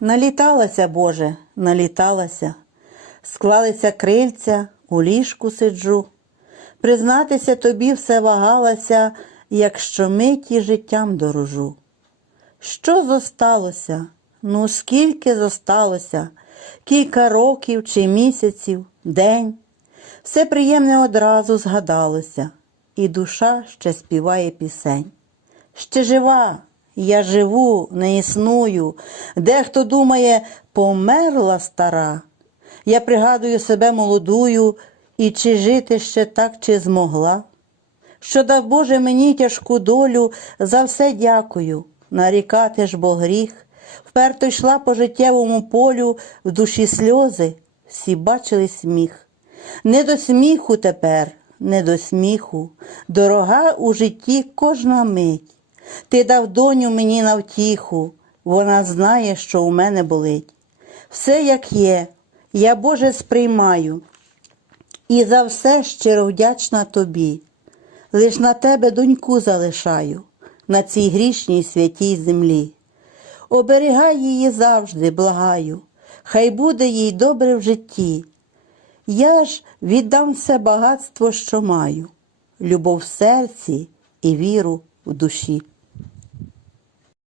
Наліталася, Боже, наліталася, склалися крильця, у ліжку сиджу. Признатися тобі все вагалася, як щомиті життям дорожу. Що зосталося? Ну, скільки зосталося? Кілька років чи місяців, день. Все приємне одразу згадалося, і душа ще співає пісень. Ще жива, я живу, не існую. Дехто думає, померла стара. Я пригадую себе молодую, і чи жити ще так, чи змогла. Що дав Боже мені тяжку долю, за все дякую. Нарікати ж бо гріх. Вперто йшла по життєвому полю, в душі сльози, всі бачили сміх. Не до сміху тепер, не до сміху, дорога у житті кожна мить. Ти дав доню мені на втіху, вона знає, що у мене болить. Все як є, я Боже сприймаю, і за все щиро вдячна тобі. Лиш на тебе доньку залишаю на цій грішній святій землі. Оберігай її завжди, благаю, хай буде їй добре в житті. Я ж віддам все багатство, що маю, любов в серці і віру в душі.